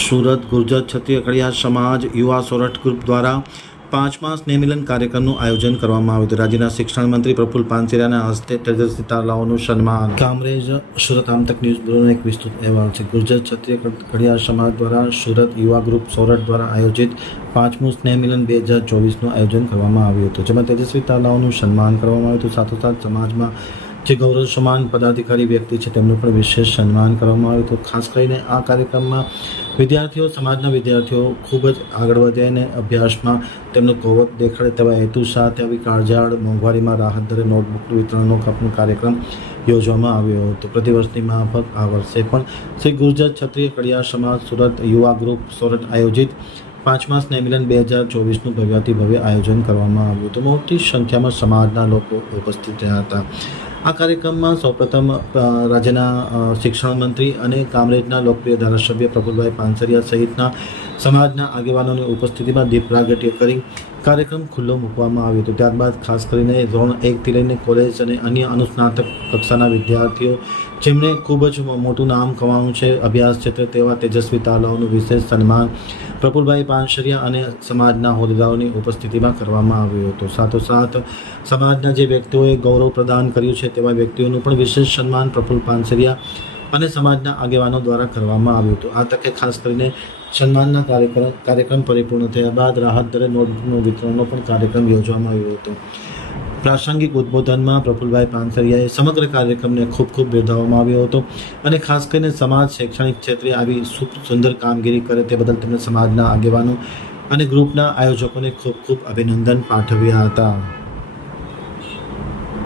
સુરત, ગુર્જર ક્ષત્રિય કડિયા સમાજ યુવા સોરઠ ગ્રુપ દ્વારા પાંચમા સ્નેહમિલન કાર્યક્રમનું આયોજન કરવામાં આવ્યું હતું. રાજ્યના શિક્ષણ મંત્રી પ્રફુલ પાનસેરાના હસ્તે તેજસ્વી તાલાઓનું સન્માન. કામરેજ, સુરત આમતક ન્યૂઝ બ્યુરોનો એક વિસ્તૃત અહેવાલ છે. ગુર્જર ક્ષત્રિય કડિયા સમાજ દ્વારા સુરત યુવા ગ્રુપ સોરઠ દ્વારા આયોજિત પાંચમું સ્નેહમિલન બે હજાર ચોવીસનું આયોજન કરવામાં આવ્યું હતું, જેમાં તેજસ્વી તાલાઓનું સન્માન કરવામાં આવ્યું હતું. સાથોસાથ સમાજમાં જે ગૌરવ સમાન પદાધિકારી વ્યક્તિ છે, તેમનું પણ વિશેષ સન્માન કરવામાં આવ્યું હતું. ખાસ કરીને આ કાર્યક્રમમાં વિદ્યાર્થીઓ, સમાજના વિદ્યાર્થીઓ ખૂબ જ આગળ વધે અને અભ્યાસમાં તેમનું કૌવત દેખાડે તેવા હેતુ સાથે આવી કાળઝાળ મોંઘવારીમાં રાહત દરે નોટબુક વિતરણનો પણ કાર્યક્રમ યોજવામાં આવ્યો હતો. પ્રતિવર્ષની માફક આ વર્ષે પણ શ્રી ગુર્જર ક્ષત્રિય કડિયા સમાજ સુરત યુવા ગ્રુપ સુરત આયોજિત પાંચમા સ્નેહમિલન બે હજાર ચોવીસનું ભવ્યાતિ ભવ્ય આયોજન કરવામાં આવ્યું હતું. મોટી સંખ્યામાં સમાજના લોકો ઉપસ્થિત રહ્યા હતા. આ કાર્યક્રમમાં સૌપ્રથમ રાજ્યના શિક્ષણ મંત્રી અને કામરેજના લોકપ્રિય ધારાસભ્ય પ્રફુલભાઈ પાનસરિયા સહિતના સમાજના આગેવાનોની ઉપસ્થિતિમાં દીપ પ્રાગટ્ય કરી કાર્યક્રમ ખુલ્લો મૂકવામાં આવ્યો હતો. ત્યારબાદ ખાસ કરીને ધોરણ એકથી લઈને કોલેજ અને અન્ય અનુસ્નાતક કક્ષાના વિદ્યાર્થીઓ જેમણે ખૂબ જ મોટું નામ કમાયું છે, અભ્યાસ ક્ષેત્રે તેવા તેજસ્વી તાલાઓનું વિશેષ સન્માન પ્રફુલભાઈ પાનશરિયા અને સમાજના હોદ્દેદારોની ઉપસ્થિતિમાં કરવામાં આવ્યો હતો. સાથોસાથ સમાજના જે વ્યક્તિઓએ ગૌરવ પ્રદાન કર્યું છે તેવા વ્યક્તિઓનું પણ વિશેષ સન્માન પ્રફુલ પાનસરિયા અને સમાજના આગેવાનો દ્વારા કરવામાં આવ્યું હતું. આ તકે ખાસ કરીને સન્માનના કાર્યક્રમ કાર્યક્રમ પરિપૂર્ણ થયા બાદ રાહત દરે નોટબુકનું વિતરણનો પણ કાર્યક્રમ યોજવામાં આવ્યો હતો. પ્રાસંગિક ઉદ્બોધનમાં પ્રફુલભાઈ પાનસરિયાએ સમગ્ર કાર્યક્રમને ખૂબ ખૂબ બિરદાવવામાં આવ્યો હતો અને ખાસ કરીને સમાજ, શૈક્ષણિક ક્ષેત્રે આવી સુંદર કામગીરી કરે તે બદલ તેમણે સમાજના આગેવાનો અને ગ્રુપના આયોજકોને ખૂબ ખૂબ અભિનંદન પાઠવ્યા હતા.